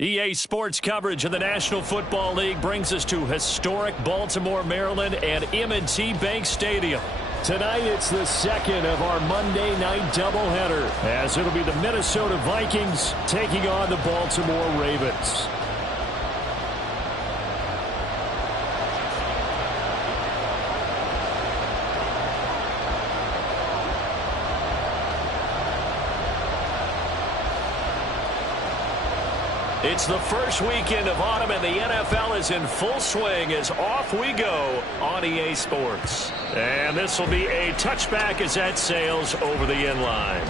EA Sports coverage of the National Football League brings us to historic Baltimore, Maryland and M&T Bank Stadium. Tonight, it's the second of our Monday night doubleheader, as it'll be the Minnesota Vikings taking on the Baltimore Ravens. It's the first weekend of autumn, and the NFL is in full swing as off we go on EA Sports. And this will be a touchback as that sails over the end line.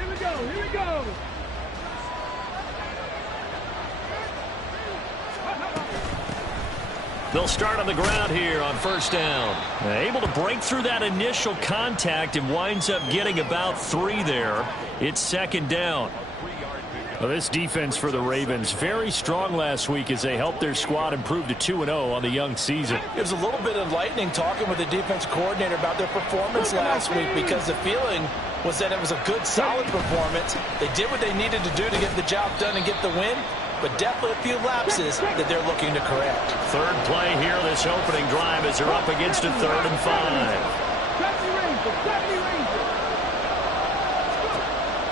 Here we go. They'll start on the ground here on first down. Able to break through that initial contact and winds up getting about 3 there. It's second down. Well, this defense for the Ravens, very strong last week as they helped their squad improve to 2-0 on the young season. It was a little bit enlightening talking with the defense coordinator about their performance last week, because the feeling was that it was a good, solid performance. They did what they needed to do to get the job done and get the win, but definitely a few lapses that they're looking to correct. Third play here, this opening drive, as they're up against a 3rd and 5.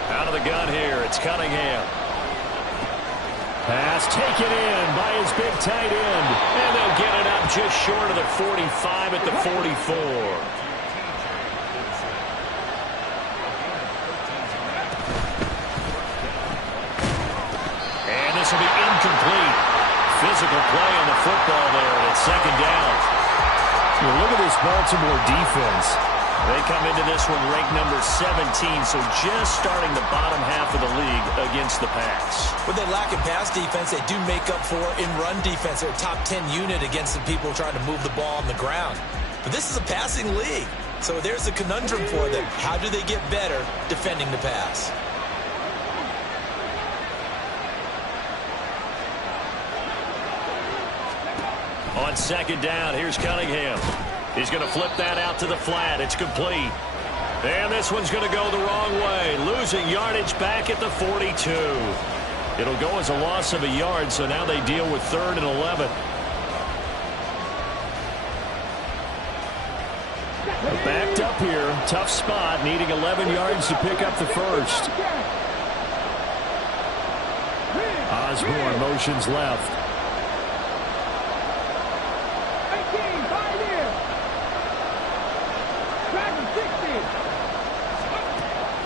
Out of the gun here, it's Cunningham. Pass taken in by his big tight end. And they'll get it up just short of the 45 at the 44. And this will be incomplete. Physical play on the football there, and it's second down. You look at this Baltimore defense. They come into this one ranked number 17, so just starting the bottom half of the league against the pass. When they lack in pass defense, they do make up for in run defense. They're a top 10 unit against the people trying to move the ball on the ground. But this is a passing league, so there's a conundrum for them. How do they get better defending the pass? On second down, here's Cunningham. He's going to flip that out to the flat. It's complete. And this one's going to go the wrong way. Losing yardage back at the 42. It'll go as a loss of a yard, so now they deal with 3rd and 11. Backed up here. Tough spot, needing 11 yards to pick up the first. Osborne motions left.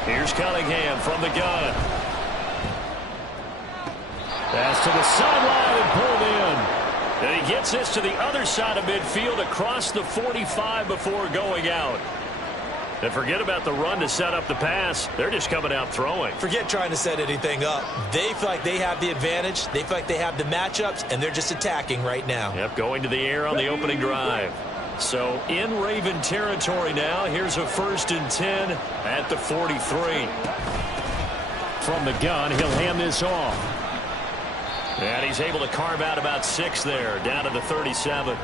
Here's Cunningham from the gun. Pass to the sideline and pulled in. And he gets this to the other side of midfield across the 45 before going out. And forget about the run to set up the pass. They're just coming out throwing. Forget trying to set anything up. They feel like they have the advantage. They feel like they have the matchups, and they're just attacking right now. Yep, going to the air on the opening drive. So in Raven territory now. Here's a 1st and 10 at the 43. From the gun, he'll hand this off. And he's able to carve out about 6 there, down to the 37.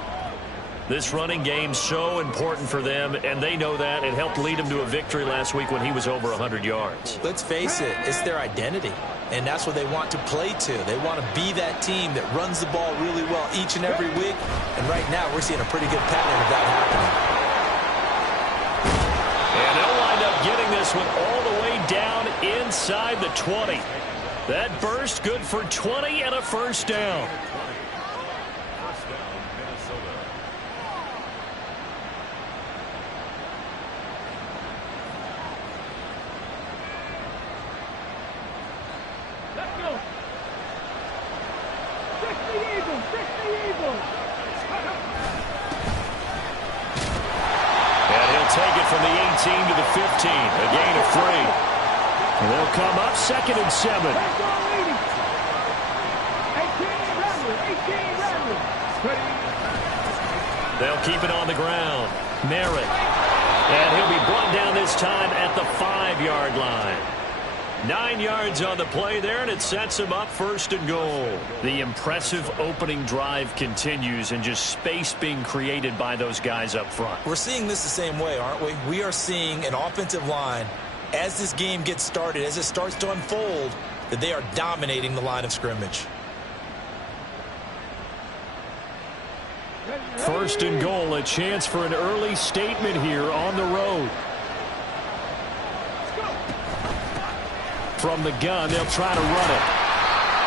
This running game so important for them, and they know that. It helped lead him to a victory last week when he was over 100 yards. Let's face it, it's their identity, and that's what they want to play to. They want to be that team that runs the ball really well each and every week, and right now we're seeing a pretty good pattern of that happening. And they'll wind up getting this one all the way down inside the 20. That burst good for 20 and a first down. From the 18 to the 15, a gain of 3. And they'll come up 2nd and 7. They'll keep it on the ground. Merritt. And he'll be brought down this time at the 5-yard line. 9 yards on the play there, and it sets him up 1st and goal. The impressive opening drive continues, and just space being created by those guys up front. We're seeing this the same way, aren't we? We are seeing an offensive line, as this game gets started, as it starts to unfold, that they are dominating the line of scrimmage. 1st and goal, a chance for an early statement here on the road. From the gun, they'll try to run it.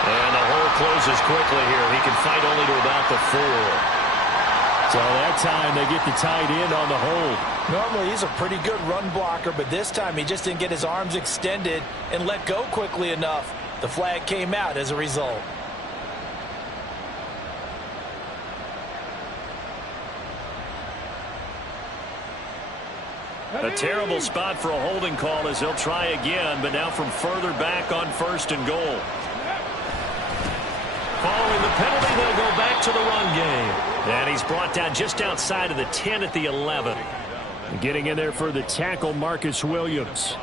And the hole closes quickly here. He can fight only to about the 4. So that time they get the tight end on the hold. Normally he's a pretty good run blocker, but this time he just didn't get his arms extended and let go quickly enough. The flag came out as a result. A terrible spot for a holding call as he'll try again, but now from further back on 1st and goal. Following the penalty, they'll go back to the run game. And he's brought down just outside of the 10 at the 11. Getting in there for the tackle, Marcus Williams.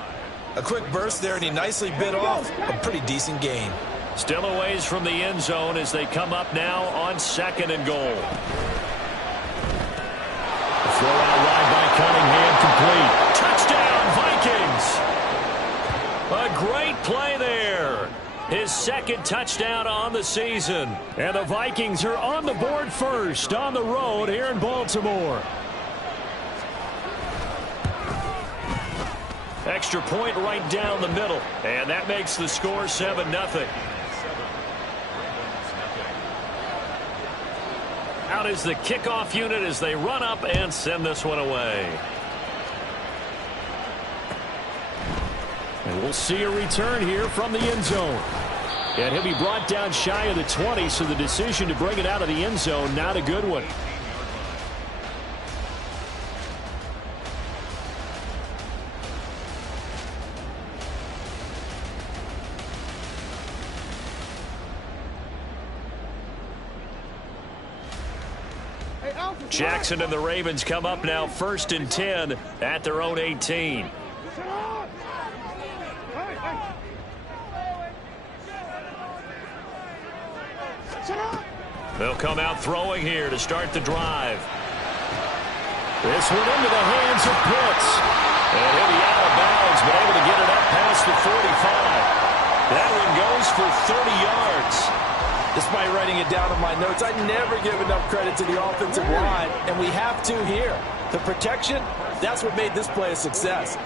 A quick burst there, and he nicely bit off a pretty decent gain. Still a ways from the end zone as they come up now on 2nd and goal. Throw out wide by Cunningham, complete. Touchdown, Vikings! A great play there. His 2nd touchdown on the season. And the Vikings are on the board first on the road here in Baltimore. Extra point right down the middle. And that makes the score 7-0. Out is the kickoff unit as they run up and send this one away. And we'll see a return here from the end zone. And he'll be brought down shy of the 20, so the decision to bring it out of the end zone, not a good one. Jackson and the Ravens come up now 1st and 10 at their own 18. They'll come out throwing here to start the drive. This one into the hands of Pitts. And he'll be out of bounds, but able to get it up past the 45. That one goes for 30 yards. Despite writing it down in my notes, I never give enough credit to the offensive line, and we have to here. The protection, that's what made this play a success.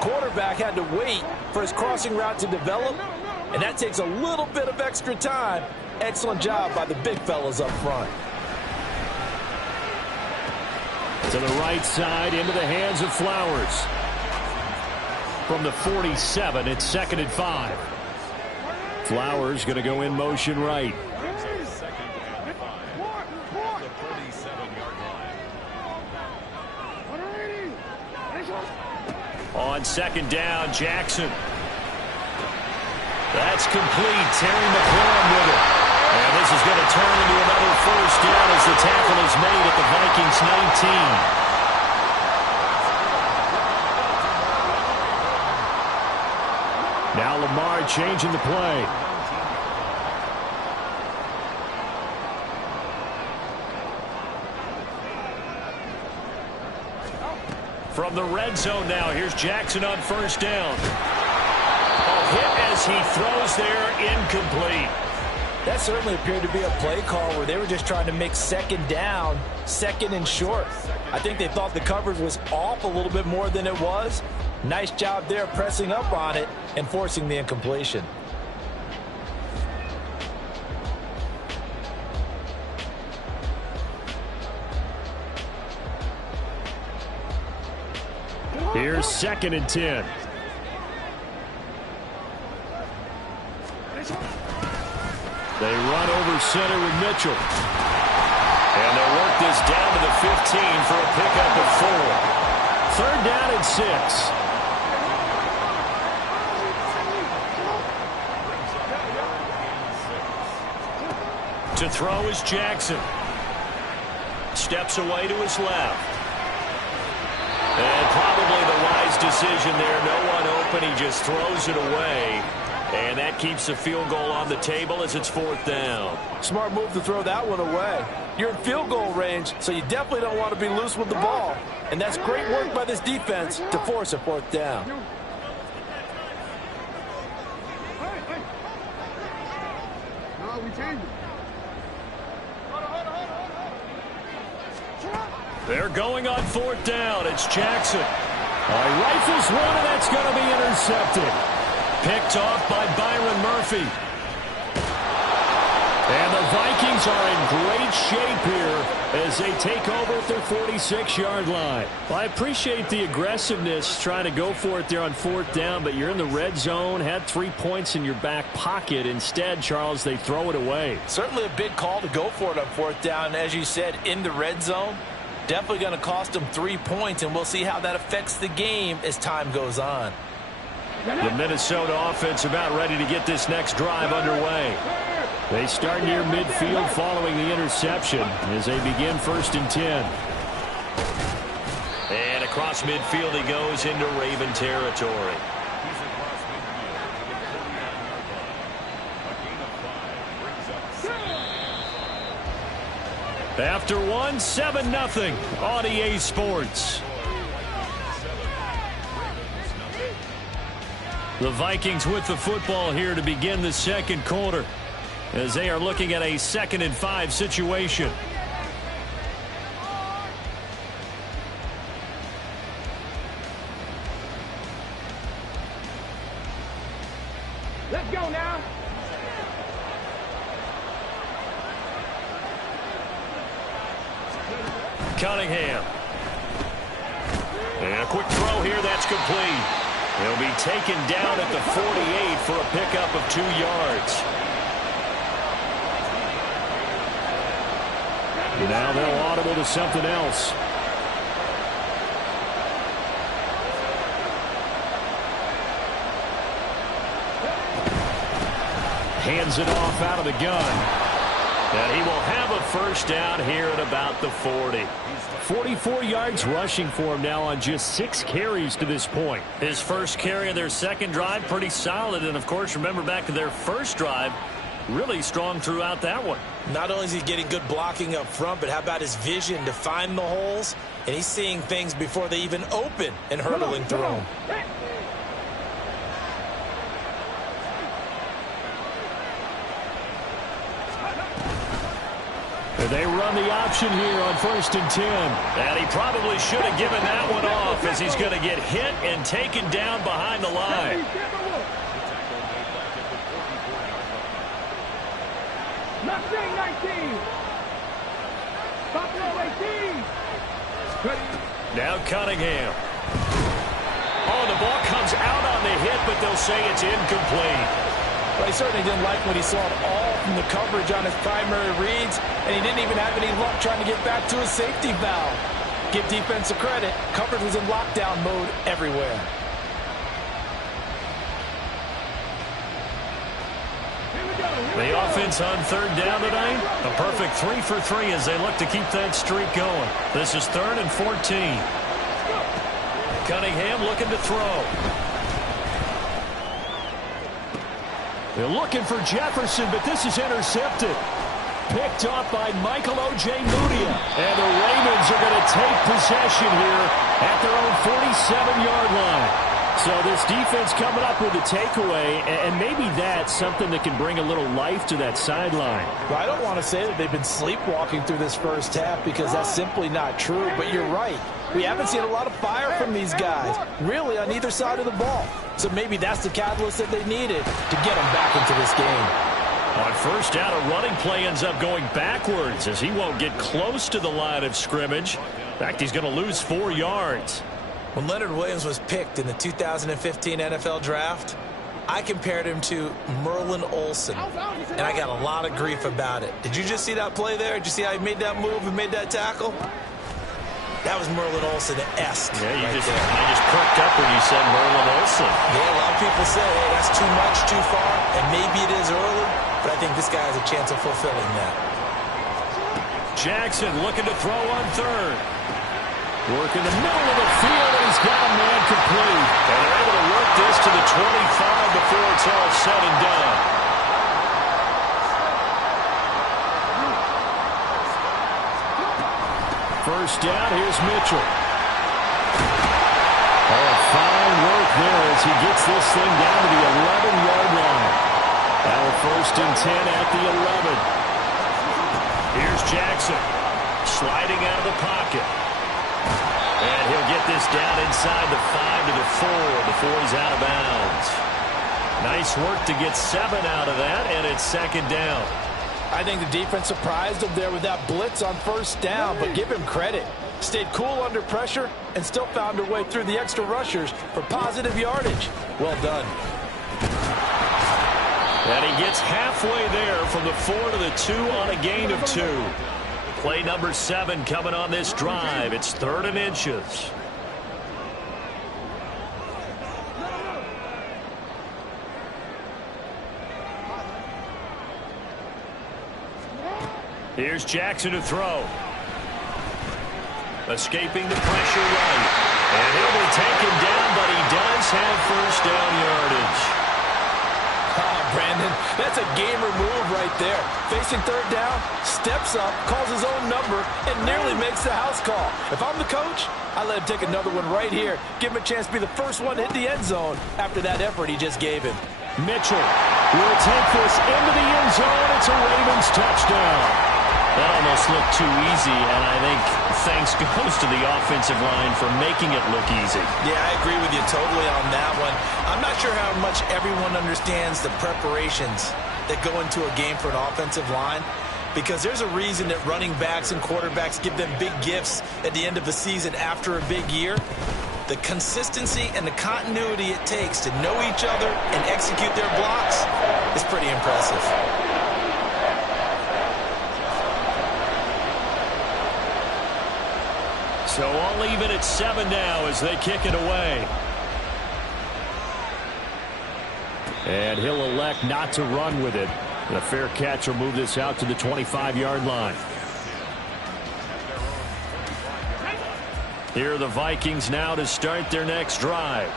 Quarterback had to wait for his crossing route to develop, and that takes a little bit of extra time. Excellent job by the big fellas up front. To the right side, into the hands of Flowers. From the 47, it's 2nd and 5. Flowers going to go in motion right. On 2nd down, Jackson. That's complete. Terry McLaurin with it. And this is going to turn into another 1st down as the tackle is made at the Vikings 19. Now Lamar changing the play. From the red zone now, here's Jackson on 1st down. A hit as he throws there, incomplete. That certainly appeared to be a play call where they were just trying to make 2nd down, 2nd and short. I think they thought the coverage was off a little bit more than it was. Nice job there pressing up on it and forcing the incompletion. Here's 2nd and 10. They run over center with Mitchell. And they'll work this down to the 15 for a pickup of 4. 3rd down and 6. To throw is Jackson. Steps away to his left. And probably the wise decision there. No one open. He just throws it away. And that keeps the field goal on the table as it's 4th down. Smart move to throw that one away. You're in field goal range, so you definitely don't want to be loose with the ball. And that's great work by this defense to force a 4th down. No, we changed it. They're going on 4th down. It's Jackson. Rifles one, and that's going to be intercepted. Picked off by Byron Murphy. And the Vikings are in great shape here as they take over at their 46-yard line. Well, I appreciate the aggressiveness trying to go for it there on 4th down, but you're in the red zone, had 3 points in your back pocket. Instead, Charles, they throw it away. Certainly a big call to go for it on 4th down. As you said, in the red zone, definitely going to cost them 3 points, and we'll see how that affects the game as time goes on. The Minnesota offense about ready to get this next drive underway. They start near midfield following the interception as they begin 1st and 10. And across midfield he goes into Raven territory. After one, 7-0 on EA Sports. The Vikings with the football here to begin the 2nd quarter as they are looking at a 2nd and 5 situation. Let's go now. Cunningham. And a quick throw here, that's complete. He'll be taken down at the 48 for a pickup of 2 yards. Now they'll audible to something else. Hands it off out of the gun. And he will have a 1st down here at about the 40. 44 yards rushing for him now on just 6 carries to this point. His first carry of their 2nd drive, pretty solid. And, of course, remember back to their 1st drive, really strong throughout that one. Not only is he getting good blocking up front, but how about his vision to find the holes? And he's seeing things before they even open and hurdling through them. They run the option here on 1st and 10. And he probably should have given that one off as he's going to get hit and taken down behind the line. Mustang 19. Buffalo 18. Now Cunningham. Oh, the ball comes out on the hit, but they'll say it's incomplete. Well, he certainly didn't like when he saw it all from the coverage on his primary reads, and he didn't even have any luck trying to get back to his safety valve. Give defense a credit. Coverage was in lockdown mode everywhere. The offense on 3rd down tonight, a perfect 3 for 3 as they look to keep that streak going. This is 3rd and 14. Cunningham looking to throw. They're looking for Jefferson, but this is intercepted. Picked off by Michael O.J. Mudia. And the Ravens are going to take possession here at their own 47-yard line. So this defense coming up with a takeaway, and maybe that's something that can bring a little life to that sideline. Well, I don't want to say that they've been sleepwalking through this 1st half because that's simply not true, but you're right. We haven't seen a lot of fire from these guys, really, on either side of the ball. So maybe that's the catalyst that they needed to get them back into this game. On 1st down, a running play ends up going backwards as he won't get close to the line of scrimmage. In fact, he's going to lose 4 yards. When Leonard Williams was picked in the 2015 NFL Draft, I compared him to Merlin Olsen, and I got a lot of grief about it. Did you just see that play there? Did you see how he made that move and made that tackle? That was Merlin Olsen-esque. Yeah, I just perked up when you said Merlin Olsen. Yeah, a lot of people say, hey, that's too much, too far, and maybe it is early, but I think this guy has a chance of fulfilling that. Jackson looking to throw on third. Work in the middle of the field, and he's got a man complete. And they're able to work this to the 25 before it's all said and done. First down, here's Mitchell. Oh, fine work there as he gets this thing down to the 11-yard line. Now a 1st and 10 at the 11. Here's Jackson sliding out of the pocket. And he'll get this down inside the 5 to the 4 before he's out of bounds. Nice work to get 7 out of that, and it's 2nd down. I think the defense surprised him there with that blitz on 1st down, but give him credit. Stayed cool under pressure and still found a way through the extra rushers for positive yardage. Well done. And he gets halfway there from the 4 to the 2 on a gain of 2. Play number 7 coming on this drive. It's 3rd and inches. Here's Jackson to throw. Escaping the pressure right. And he'll be taken down, but he does have 1st down yardage. Brandon, that's a gamer move right there. Facing 3rd down, steps up, calls his own number, and nearly makes the house call. If I'm the coach, I let him take another one right here. Give him a chance to be the first one to hit the end zone after that effort he just gave him. Mitchell will take this into the end zone. It's a Ravens touchdown. That almost looked too easy, and I think thanks goes to the offensive line for making it look easy. Yeah, I agree with you totally on that one. I'm not sure how much everyone understands the preparations that go into a game for an offensive line, because there's a reason that running backs and quarterbacks give them big gifts at the end of the season after a big year. The consistency and the continuity it takes to know each other and execute their blocks is pretty impressive. So all even at 7 now as they kick it away. And he'll elect not to run with it. And a fair catch will move this out to the 25-yard line. Here are the Vikings now to start their next drive.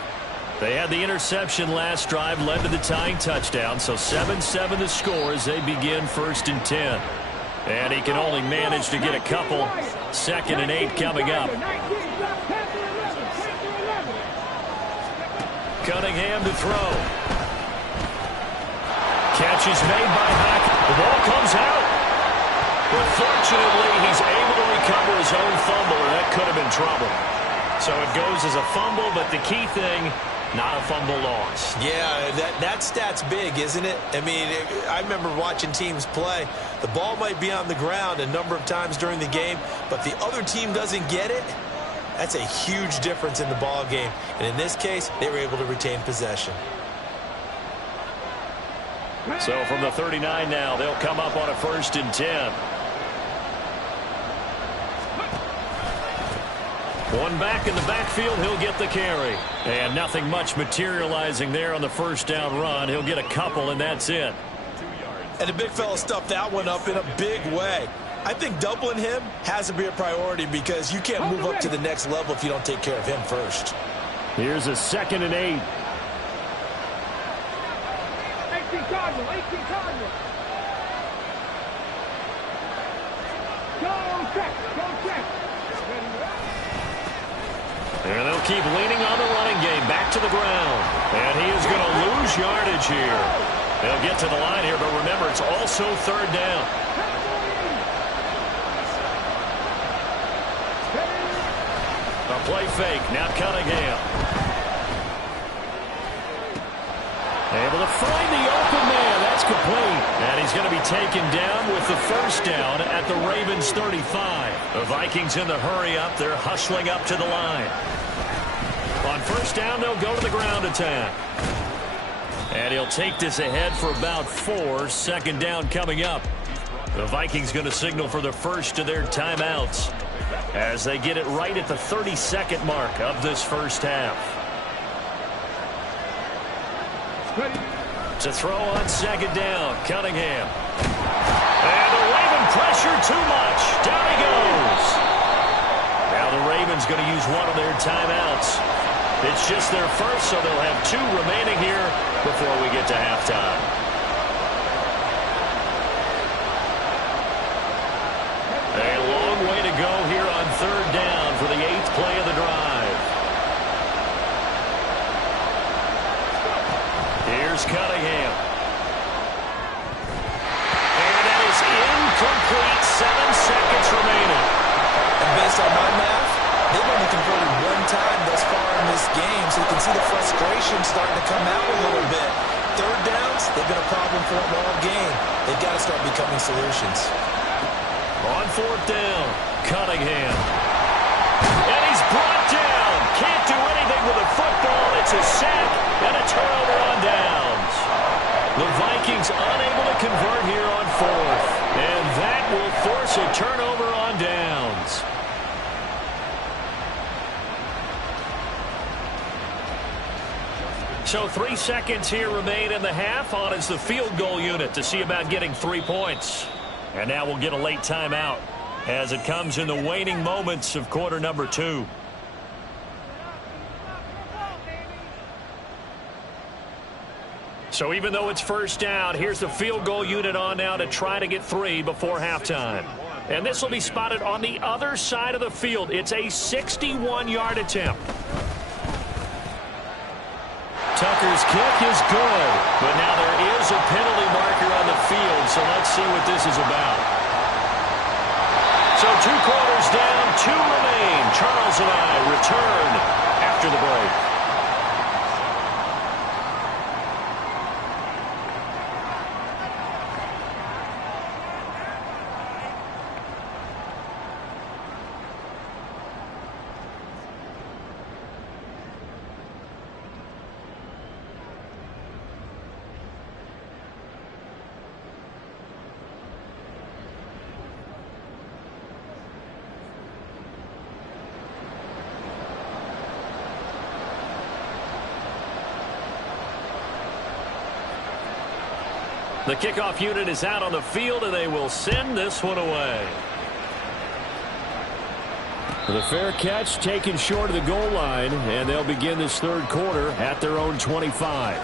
They had the interception last drive, led to the tying touchdown. So 7-7 the score as they begin 1st and 10. And he can only manage to get a couple. 2nd and 8 coming up. Cunningham to throw. Catch is made by Hackett. The ball comes out. But fortunately, he's able to recover his own fumble, and that could have been trouble. So it goes as a fumble, but the key thing, not a fumble loss. Yeah, that stat's big, isn't it? I mean, I remember watching teams play. The ball might be on the ground a number of times during the game, but the other team doesn't get it. That's a huge difference in the ball game. And in this case, they were able to retain possession. So from the 39 now, they'll come up on a 1st and 10. One back in the backfield, he'll get the carry. And nothing much materializing there on the 1st down run. He'll get a couple, and that's it. And the big fella stuffed that one up in a big way. I think doubling him has to be a priority because you can't move up to the next level if you don't take care of him first. Here's a 2nd and 8. 18 Cardinal, 18 Cardinal. Go check, go check. And they'll keep leaning on the running game back to the ground. And he is going to lose yardage here. They'll get to the line here, but remember, it's also 3rd down. A play fake. Now Cunningham. Able to find the open man. That's complete. And he's going to be taken down with the 1st down at the Ravens 35. The Vikings in the hurry up. They're hustling up to the line. On 1st down, they'll go to the ground attack. And he'll take this ahead for about 4. 2nd down coming up. The Vikings going to signal for the first of their timeouts as they get it right at the 32nd mark of this 1st half. To throw on 2nd down, Cunningham. And the Raven pressure too much. Down is going to use one of their timeouts. It's just their first, so they'll have 2 remaining here before we get to halftime. A long way to go here on 3rd down for the 8th play of the drive. Here's Cunningham. And that is incomplete. 7 seconds remaining. And based on my math, they've only converted 1 time thus far in this game, so you can see the frustration starting to come out a little bit. 3rd downs, they've been a problem for them all game. They've got to start becoming solutions. On 4th down, Cunningham. And he's brought down. Can't do anything with a football. It's a sack and a turnover on downs. The Vikings unable to convert here on 4th. And that will force a turnover on downs. So 3 seconds here remain in the half. On is the field goal unit to see about getting 3 points. And now we'll get a late timeout as it comes in the waning moments of quarter number 2. So even though it's 1st down, here's the field goal unit on now to try to get 3 before halftime. And this will be spotted on the other side of the field. It's a 61-yard attempt. Tucker's kick is good, but now there is a penalty marker on the field, so let's see what this is about. So 2 quarters down, 2 remain. Charles and I return after the break. The kickoff unit is out on the field, and they will send this one away. The fair catch taken short of the goal line, and they'll begin this 3rd quarter at their own 25.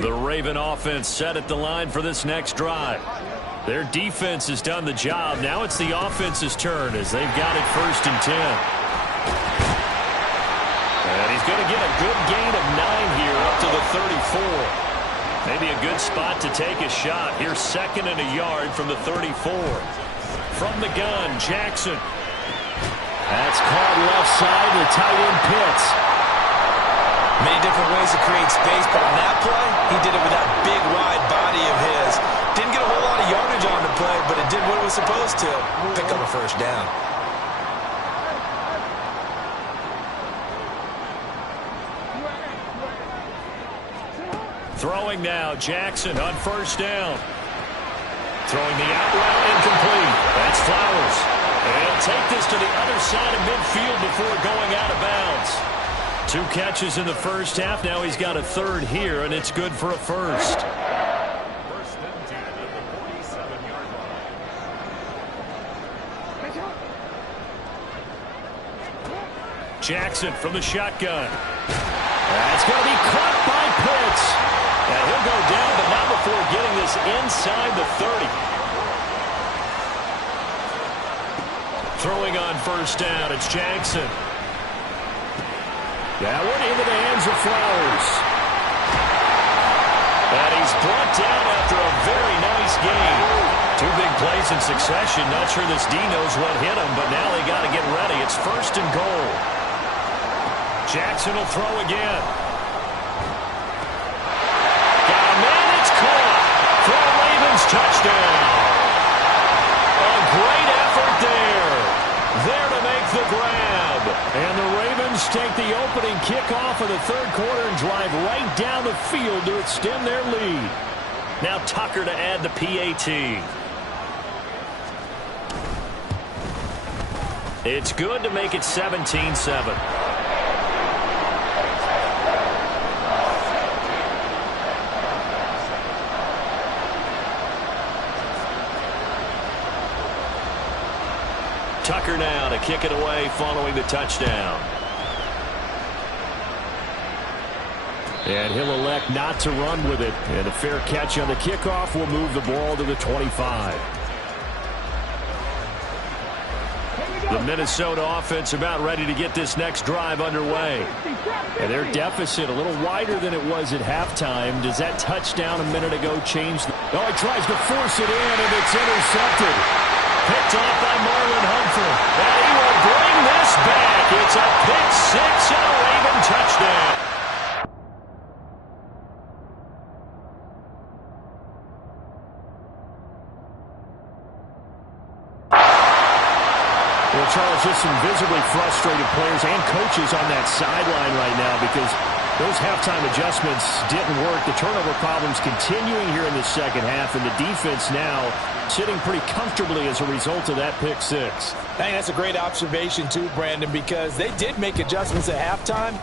The Raven offense set at the line for this next drive. Their defense has done the job. Now it's the offense's turn as they've got it 1st and 10. And he's going to get a good gain of 9 here up to the 34. Maybe a good spot to take a shot. Here's 2nd and a yard from the 34. From the gun, Jackson. That's caught left side to tight end Pitts. Many different ways to create space, but on that play, he did it with that big, wide body of his. Didn't get a whole lot of yardage on the play, but it did what it was supposed to. Pick up a 1st down. Throwing now, Jackson on 1st down. Throwing the out route incomplete. That's Flowers. And he'll take this to the other side of midfield before going out of bounds. 2 catches in the 1st half. Now he's got a 3rd here, and it's good for a 1st. Jackson from the shotgun. That's going to be caught by Pitts. And he'll go down, but not before getting this inside the 30. Throwing on 1st down, it's Jackson. That one into the hands of Flowers. And he's brought down after a very nice game. 2 big plays in succession. Not sure this D knows what hit him, but now they got to get ready. It's 1st and goal. Jackson will throw again. Got a man, it's caught for a Ravens touchdown. A great effort there. There to make the grab. And the Ravens take the opening kickoff of the 3rd quarter and drive right down the field to extend their lead. Now Tucker to add the PAT. It's good to make it 17-7. Baker now to kick it away following the touchdown. And he'll elect not to run with it. And a fair catch on the kickoff will move the ball to the 25. The Minnesota offense about ready to get this next drive underway. And their deficit a little wider than it was at halftime. Does that touchdown a minute ago change? Oh, he tries to force it in, and it's intercepted. Picked off by Marlon Humphrey. And he will bring this back. It's a pick six and a Raven touchdown. Well, Charles, just some visibly frustrated players and coaches on that sideline right now because those halftime adjustments didn't work. The turnover problems continuing here in the second half, and the defense now sitting pretty comfortably as a result of that pick six. I think that's a great observation too, Brandon, because they did make adjustments at halftime.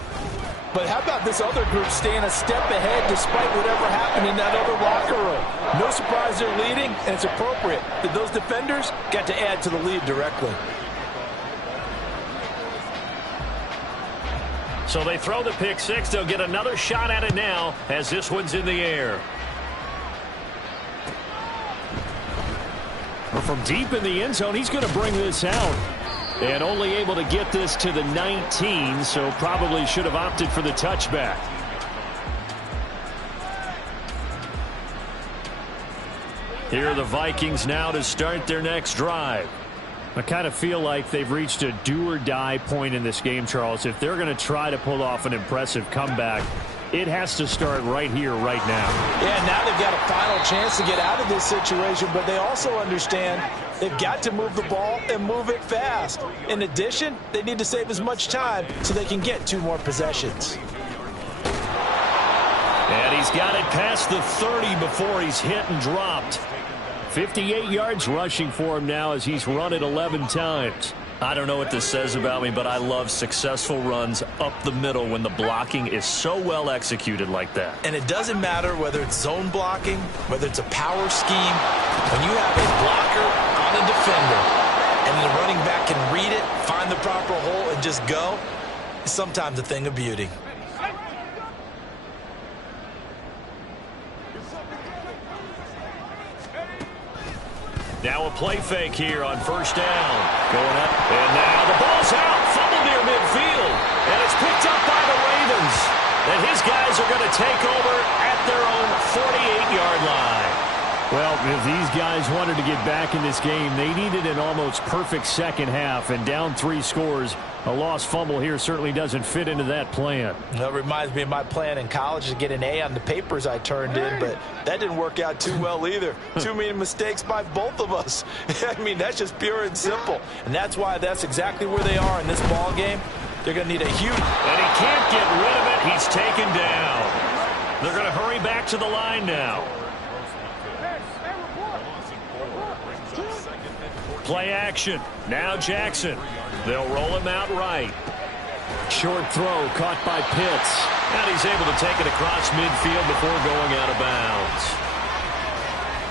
But how about this other group staying a step ahead despite whatever happened in that other locker room? No surprise they're leading, and it's appropriate that those defenders got to add to the lead directly. So they throw the pick six. They'll get another shot at it now as this one's in the air. From deep in the end zone, he's going to bring this out. And only able to get this to the 19, so probably should have opted for the touchback. Here are the Vikings now to start their next drive. I kind of feel like they've reached a do-or-die point in this game, Charles. If they're going to try to pull off an impressive comeback, it has to start right here, right now. Yeah, now they've got a final chance to get out of this situation, but they also understand they've got to move the ball and move it fast. In addition, they need to save as much time so they can get 2 more possessions. And he's got it past the 30 before he's hit and dropped. 58 yards rushing for him now as he's run it 11 times. I don't know what this says about me, but I love successful runs up the middle when the blocking is so well executed like that. And it doesn't matter whether it's zone blocking, whether it's a power scheme. When you have a blocker on a defender and the running back can read it, find the proper hole, and just go, it's sometimes a thing of beauty. Now a play fake here on first down. Going up, and now the ball's out. Fumble near midfield, and it's picked up by the Ravens. And his guys are going to take over at their own 48-yard line. Well, if these guys wanted to get back in this game, they needed an almost perfect second half, and down 3 scores. A lost fumble here certainly doesn't fit into that plan. That reminds me of my plan in college to get an A on the papers I turned in, but that didn't work out too well either. Too many mistakes by both of us. I mean, that's just pure and simple. And that's why that's exactly where they are in this ball game. They're going to need a huge... And he can't get rid of it. He's taken down. They're going to hurry back to the line now. Play action. Now Jackson. They'll roll him out right. Short throw caught by Pitts. And he's able to take it across midfield before going out of bounds.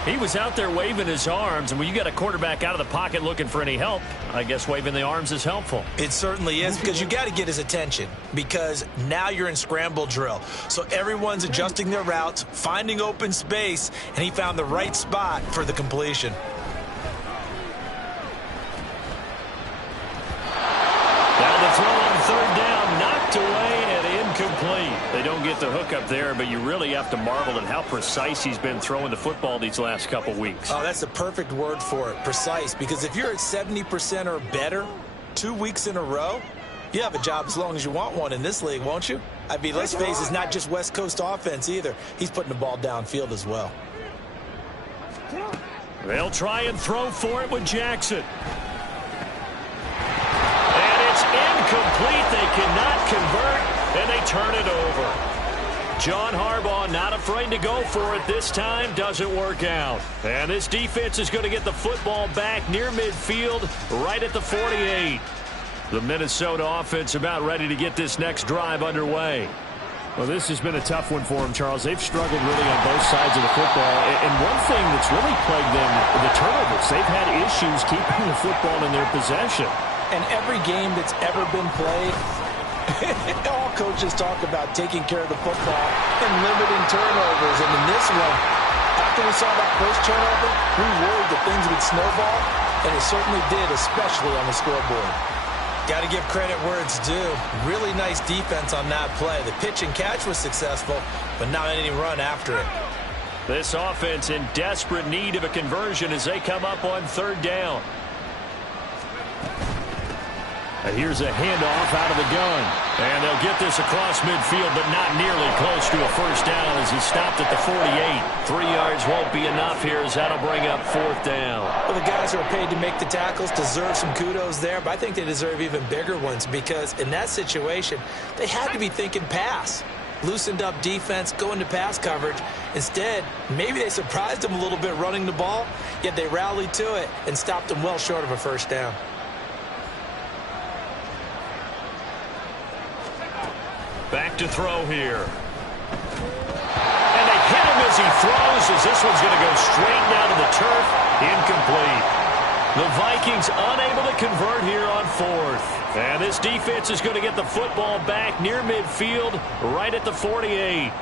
He was out there waving his arms, and when you got a quarterback out of the pocket looking for any help, I guess waving the arms is helpful. It certainly is, because you got to get his attention, because now you're in scramble drill. So everyone's adjusting their routes, finding open space, and he found the right spot for the completion. Throw on third down, knocked away and incomplete. They don't get the hook up there, but you really have to marvel at how precise he's been throwing the football these last couple weeks. Oh, that's the perfect word for it, precise, because if you're at 70% or better 2 weeks in a row, you have a job as long as you want one in this league, won't you? I mean, let's face it, it's not just West Coast offense either. He's putting the ball downfield as well. They'll try and throw for it with Jackson. Incomplete. They cannot convert, and they turn it over. John Harbaugh not afraid to go for it this time. Doesn't work out. And this defense is going to get the football back near midfield, right at the 48. The Minnesota offense about ready to get this next drive underway. Well, this has been a tough one for them, Charles. They've struggled really on both sides of the football. And one thing that's really plagued them, the turnovers. They've had issues keeping the football in their possession. And every game that's ever been played, all coaches talk about taking care of the football and limiting turnovers. And in this one, after we saw that first turnover, we worried that things would snowball, and it certainly did, especially on the scoreboard. Got to give credit where it's due. Really nice defense on that play. The pitch and catch was successful, but not any run after it. This offense in desperate need of a conversion as they come up on third down. And here's a handoff out of the gun. And they'll get this across midfield, but not nearly close to a first down as he stopped at the 48. 3 yards won't be enough here as that'll bring up fourth down. Well, the guys who are paid to make the tackles deserve some kudos there, but I think they deserve even bigger ones because in that situation, they had to be thinking pass. Loosened up defense, going to pass coverage. Instead, maybe they surprised them a little bit running the ball, yet they rallied to it and stopped them well short of a first down. Back to throw here. And they hit him as he throws as this one's going to go straight down to the turf. Incomplete. The Vikings unable to convert here on fourth. And this defense is going to get the football back near midfield, right at the 48.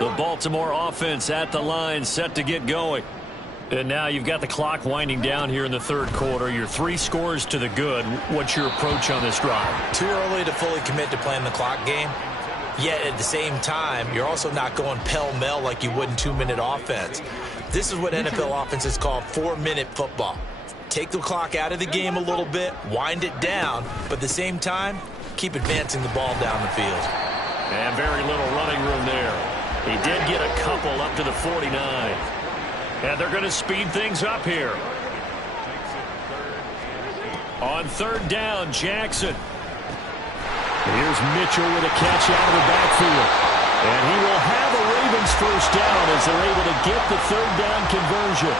The Baltimore offense at the line, set to get going. And now you've got the clock winding down here in the third quarter. You're 3 scores to the good. What's your approach on this drive? Too early to fully commit to playing the clock game. Yet at the same time, you're also not going pell-mell like you would in 2-minute offense. This is what NFL offenses call 4-minute football. Take the clock out of the game a little bit, wind it down, but at the same time, keep advancing the ball down the field. And very little running room there. He did get a couple up to the 49. And they're going to speed things up here. On third down, Jackson. Here's Mitchell with a catch out of the backfield. And he will have a Ravens first down as they're able to get the third down conversion.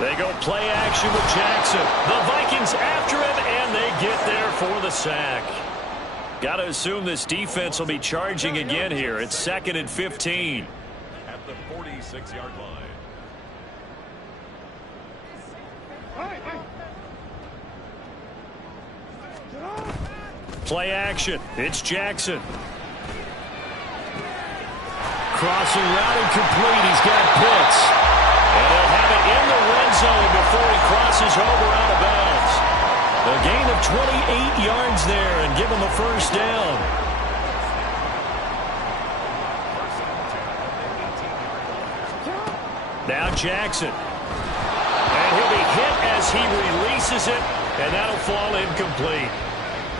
They go play action with Jackson. The Vikings after him, and they get there for the sack. Got to assume this defense will be charging again here. It's 2nd and 15. At the 46-yard line. Play action. It's Jackson. Crossing route incomplete. He's got Pitts. And he'll have it in the red zone before he crosses over out of bounds. A gain of 28 yards there and give him a first down. Now Jackson. And he'll be hit as he releases it, and that'll fall incomplete.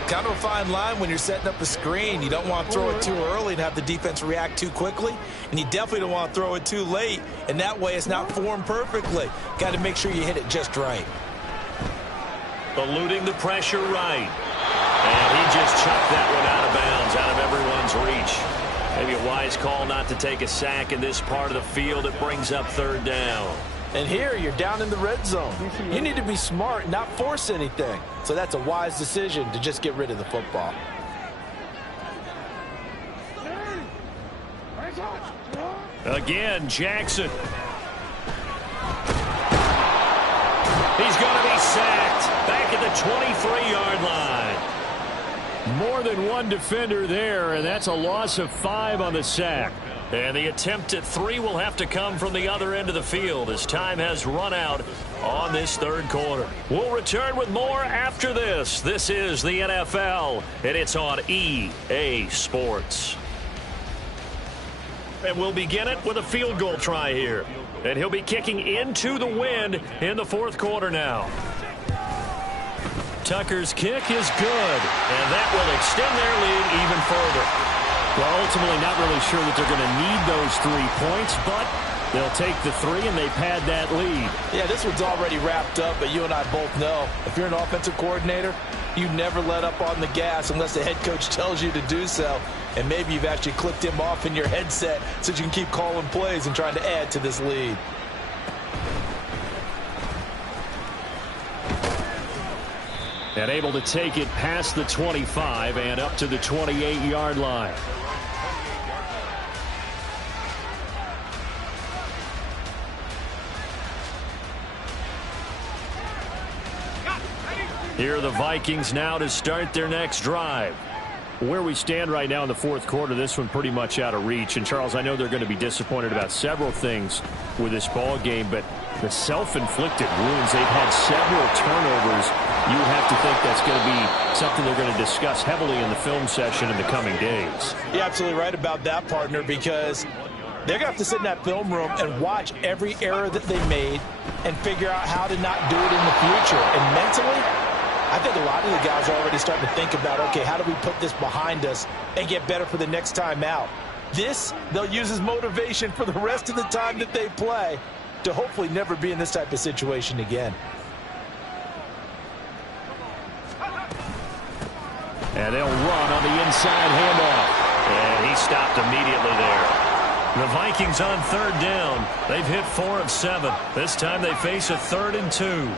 Kind of a fine line when you're setting up a screen. You don't want to throw it too early and have the defense react too quickly. And you definitely don't want to throw it too late. And that way it's not formed perfectly. Got to make sure you hit it just right. Eluding the pressure right. And he just chucked that one out of bounds, out of everyone's reach. Maybe a wise call not to take a sack in this part of the field. It brings up third down. And here, you're down in the red zone. You need to be smart and not force anything. So that's a wise decision to just get rid of the football. Again, Jackson. He's going to be sacked back at the 23-yard line. More than one defender there, and that's a loss of 5 on the sack. And the attempt at 3 will have to come from the other end of the field as time has run out on this third quarter. We'll return with more after this. This is the NFL, and it's on EA Sports. And we'll begin it with a field goal try here. And he'll be kicking into the wind in the fourth quarter now. Tucker's kick is good, and that will extend their lead even further. Well, ultimately not really sure that they're going to need those 3 points, but they'll take the 3 and they pad that lead. Yeah, this one's already wrapped up, but you and I both know if you're an offensive coordinator, you never let up on the gas unless the head coach tells you to do so. And maybe you've actually clicked him off in your headset so you can keep calling plays and trying to add to this lead. And able to take it past the 25 and up to the 28-yard line. Here are the Vikings now to start their next drive. Where we stand right now in the fourth quarter, this one pretty much out of reach. And, Charles, I know they're going to be disappointed about several things with this ball game, but the self-inflicted wounds, they've had several turnovers. You would have to think that's going to be something they're going to discuss heavily in the film session in the coming days. You're absolutely right about that, partner, because they're going to have to sit in that film room and watch every error that they made and figure out how to not do it in the future. And mentally, I think a lot of the guys are already starting to think about, okay, how do we put this behind us and get better for the next time out? This, they'll use as motivation for the rest of the time that they play to hopefully never be in this type of situation again. And they'll run on the inside handoff. And he stopped immediately there. The Vikings on third down. They've hit 4 of 7. This time they face a 3rd and 2.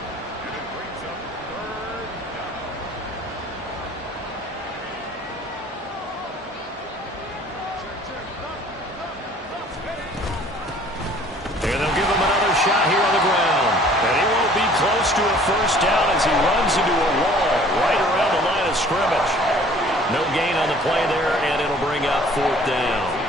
Shot here on the ground. And he won't be close to a first down as he runs into a wall right around the line of scrimmage. No gain on the play there, and it'll bring up 4th down.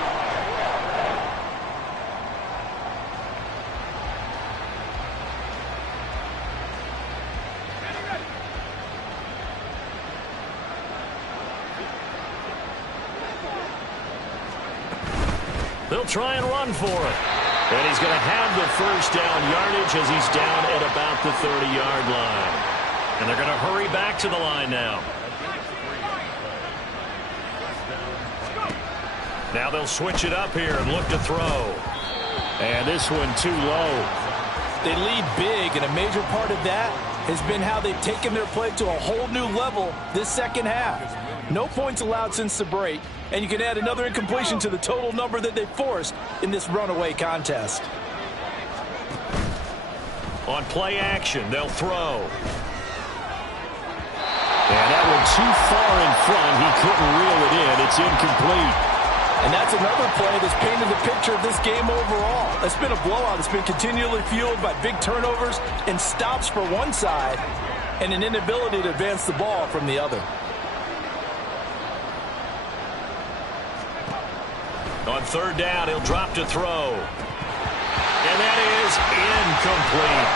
They'll try and run for it. And he's going to have the first down yardage as he's down at about the 30-yard line. And they're going to hurry back to the line now. Now they'll switch it up here and look to throw. And this one too low. They lead big, and a major part of that has been how they've taken their play to a whole new level this second half. No points allowed since the break, and you can add another incompletion to the total number that they forced in this runaway contest. On play action, they'll throw. And that one too far in front. He couldn't reel it in. It's incomplete. And that's another play that's painted the picture of this game overall. It's been a blowout. It's been continually fueled by big turnovers and stops for one side and an inability to advance the ball from the other. On third down, he'll drop to throw. And that is incomplete.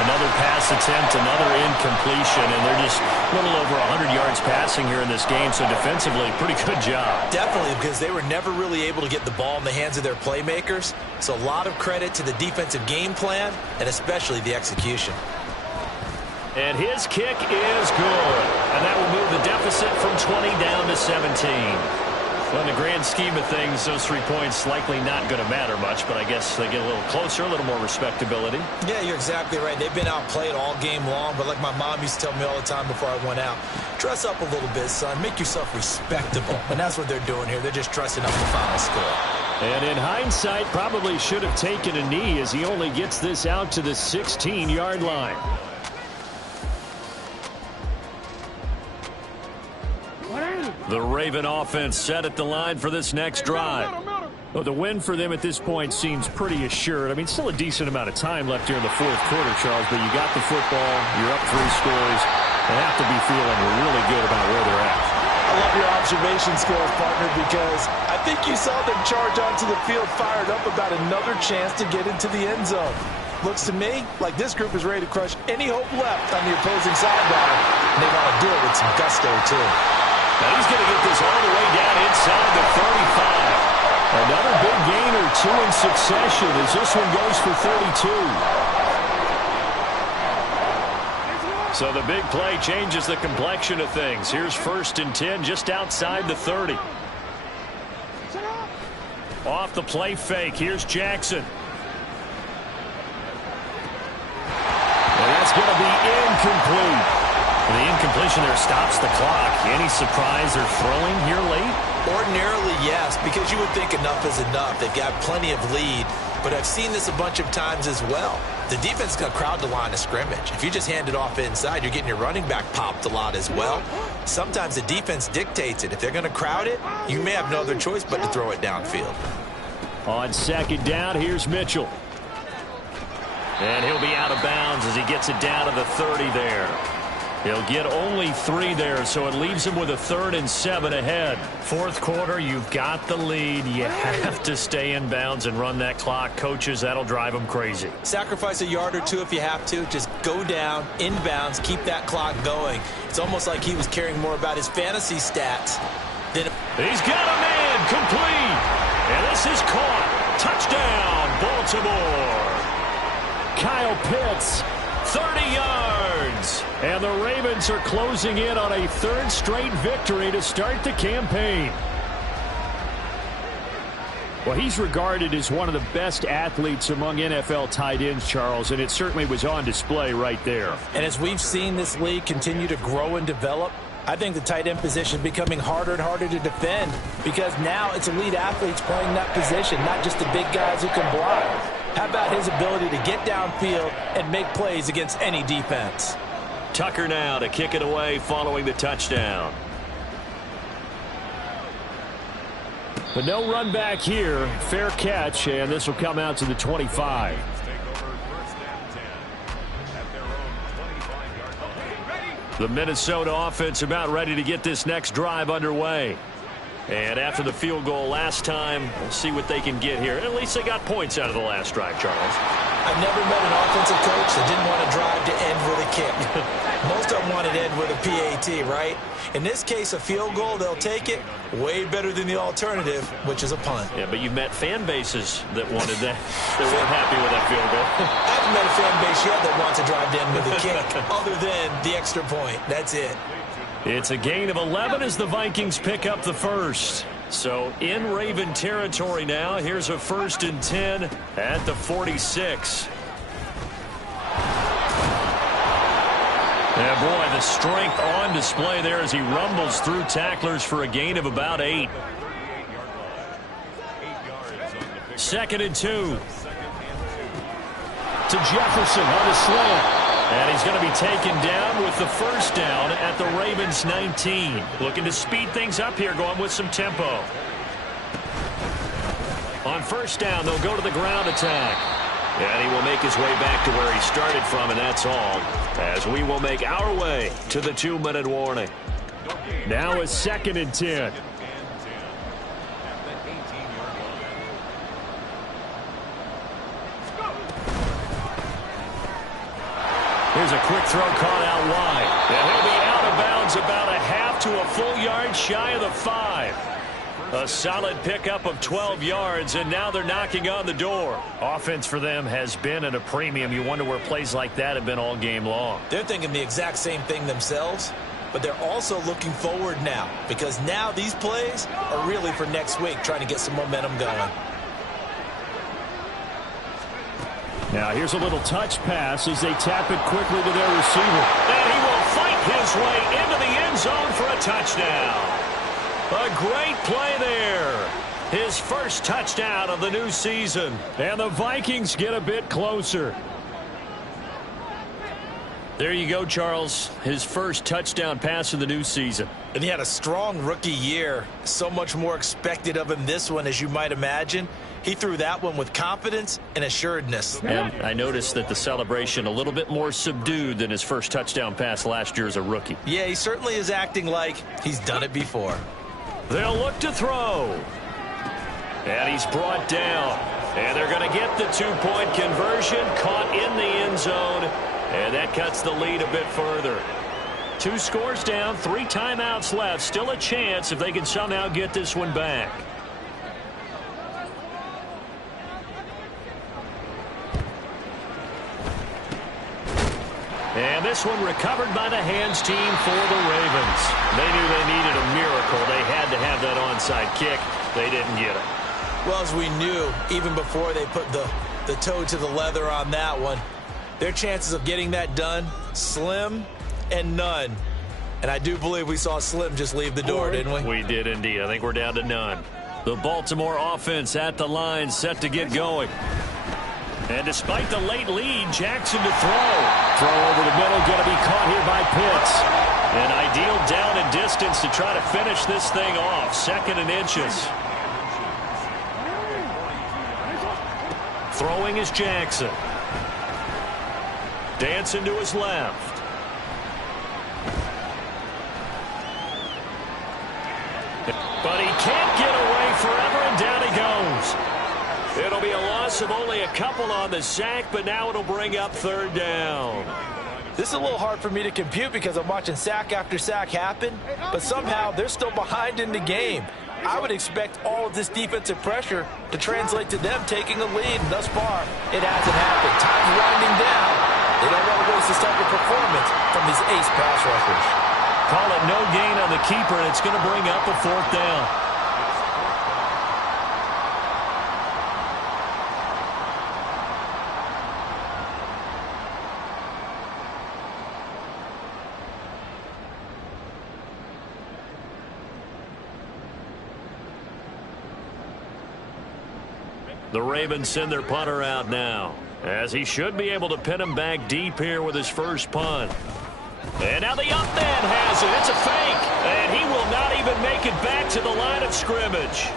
Another pass attempt, another incompletion, and they're just a little over 100 yards passing here in this game, so defensively, pretty good job. Definitely, because they were never really able to get the ball in the hands of their playmakers, so a lot of credit to the defensive game plan, and especially the execution. And his kick is good, and that will move the deficit from 20 down to 17. Well, in the grand scheme of things, those 3 points likely not going to matter much, but I guess they get a little closer, a little more respectability. Yeah, you're exactly right. They've been outplayed all game long, but like my mom used to tell me all the time before I went out, dress up a little bit, son. Make yourself respectable. And that's what they're doing here. They're just dressing up the final score. And in hindsight, probably should have taken a knee as he only gets this out to the 16-yard line. The Raven offense set at the line for this next drive. Well, the win for them at this point seems pretty assured. I mean, still a decent amount of time left here in the fourth quarter, Charles, but you got the football, you're up 3 scores. They have to be feeling really good about where they're at. I love your observation skills, partner, because I think you saw them charge onto the field fired up about another chance to get into the end zone. Looks to me like this group is ready to crush any hope left on the opposing sideline, and they want to do it with some gusto, too. Now he's going to get this all the way down inside the 35. Another big gain or 2 in succession as this one goes for 32. So the big play changes the complexion of things. Here's 1st and 10 just outside the 30. Off the play fake. Here's Jackson. And that's going to be incomplete. And the incompletion there stops the clock. Any surprise they're throwing here late? Ordinarily, yes, because you would think enough is enough. They've got plenty of lead, but I've seen this a bunch of times as well. The defense is going to crowd the line of scrimmage. If you just hand it off inside, you're getting your running back popped a lot as well. Sometimes the defense dictates it. If they're going to crowd it, you may have no other choice but to throw it downfield. On 2nd down, here's Mitchell. And he'll be out of bounds as he gets it down to the 30 there. He'll get only 3 there, so it leaves him with a 3rd and 7 ahead. Fourth quarter, you've got the lead. You have to stay in bounds and run that clock. Coaches, that'll drive them crazy. Sacrifice a yard or 2 if you have to. Just go down, inbounds, keep that clock going. It's almost like he was caring more about his fantasy stats than... He's got a man complete. And this is caught. Touchdown, Baltimore. Kyle Pitts. 30 yards. And the Ravens are closing in on a 3rd straight victory to start the campaign. Well, he's regarded as one of the best athletes among NFL tight ends, Charles, and it certainly was on display right there. And as we've seen this league continue to grow and develop, I think the tight end position is becoming harder and harder to defend because now it's elite athletes playing that position, not just the big guys who can block. How about his ability to get downfield and make plays against any defense? Tucker now to kick it away following the touchdown. But no run back here. Fair catch, and this will come out to the 25. The Minnesota offense about ready to get this next drive underway. And after the field goal last time, we'll see what they can get here. At least they got points out of the last drive, Charles. I've never met an offensive coach that didn't want to drive to end with a kick. Most of them want to end with a PAT, right? In this case, a field goal, they'll take it. Way better than the alternative, which is a punt. Yeah, but you've met fan bases that wanted that. They weren't happy with that field goal. I haven't met a fan base yet that wants to drive to end with a kick, other than the extra point. That's it. It's a gain of 11 as the Vikings pick up the first. So in Raven territory now. Here's a 1st and 10 at the 46. Yeah, boy, the strength on display there as he rumbles through tacklers for a gain of about 8. 2nd and 2. To Jefferson on the slant. And he's going to be taken down with the 1st down at the Ravens 19. Looking to speed things up here, going with some tempo. On 1st down, they'll go to the ground attack. And he will make his way back to where he started from, and that's all. As we will make our way to the 2-minute warning. Now a 2nd and 10. Here's a quick throw caught out wide. And he'll be out of bounds about a half to a full yard shy of the 5. A solid pickup of 12 yards, and now they're knocking on the door. Offense for them has been at a premium. You wonder where plays like that have been all game long. They're thinking the exact same thing themselves, but they're also looking forward now because now these plays are really for next week, trying to get some momentum going. Now here's a little touch pass as they tap it quickly to their receiver. And he will fight his way into the end zone for a touchdown. A great play there. His first touchdown of the new season. And the Vikings get a bit closer. There you go, Charles. His first touchdown pass of the new season. And he had a strong rookie year. So much more expected of him this one, as you might imagine. He threw that one with confidence and assuredness. And I noticed that the celebration a little bit more subdued than his first touchdown pass last year as a rookie. Yeah, he certainly is acting like he's done it before. They'll look to throw. And he's brought down. And they're going to get the 2-point conversion, caught in the end zone. And that cuts the lead a bit further. 2 scores down, 3 timeouts left. Still a chance if they can somehow get this one back. And this one recovered by the hands team for the Ravens. They knew they needed a miracle. They had to have that onside kick. They didn't get it. Well, as we knew, even before they put the toe to the leather on that one, their chances of getting that done, slim and none. And I do believe we saw Slim just leave the door, didn't we? We did indeed. I think we're down to none. The Baltimore offense at the line, set to get going. And despite the late lead, Jackson to throw. Throw over the middle, going to be caught here by Pitts. An ideal down and distance to try to finish this thing off. 2nd and inches. Throwing is Jackson. Dancing to his left. But he can't get away forever, and down he goes. It'll be a loss of only a couple on the sack, but now it'll bring up third down. This is a little hard for me to compute because I'm watching sack after sack happen, but somehow they're still behind in the game. I would expect all of this defensive pressure to translate to them taking a lead, and thus far, it hasn't happened. Time's winding down. They don't want to waste this type of performance from these ace pass rushers. Call it no gain on the keeper, and it's going to bring up a fourth down. The Ravens send their punter out now, as he should be able to pin him back deep here with his first punt. And now the up man has it. It's a fake, and he will not even make it back to the line of scrimmage.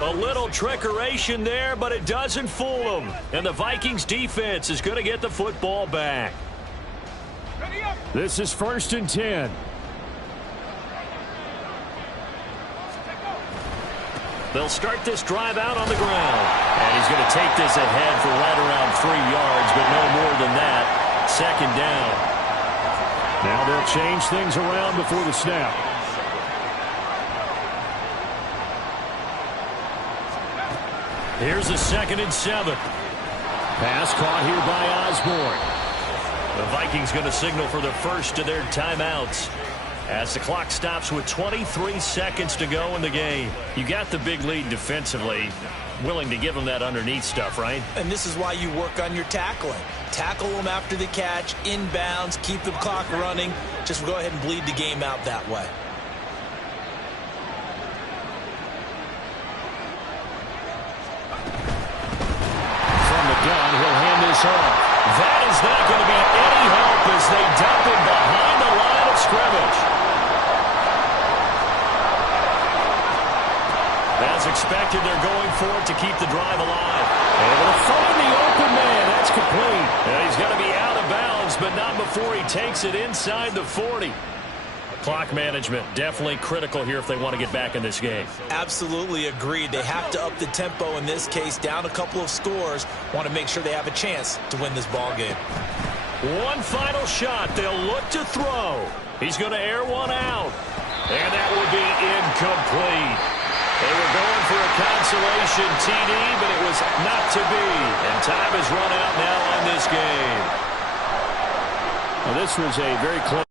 A little trickeration there, but it doesn't fool him. And the Vikings defense is going to get the football back. This is 1st and 10. They'll start this drive out on the ground. And he's going to take this ahead for right around 3 yards, but no more than that. 2nd down. Now they'll change things around before the snap. Here's a 2nd and 7. Pass caught here by Osborne. The Vikings going to signal for the first of their timeouts as the clock stops with 23 seconds to go in the game. You got the big lead defensively. Willing to give them that underneath stuff, right? And this is why you work on your tackling. Tackle them after the catch, inbounds, keep the clock running. Just go ahead and bleed the game out that way. From the gun, he'll hand this off. That is not going to be any help as they dump him behind the line of scrimmage. As expected, they're going for it to keep the drive alive. Able to find the open man. That's complete. And he's going to be out of bounds, but not before he takes it inside the 40. Clock management definitely critical here if they want to get back in this game. Absolutely agreed. They have to up the tempo in this case, down a couple of scores. Want to make sure they have a chance to win this ball game. One final shot. They'll look to throw. He's going to air one out. And that will be incomplete. They were going for a consolation TD, but it was not to be. And time has run out now on this game. Well, this was a very close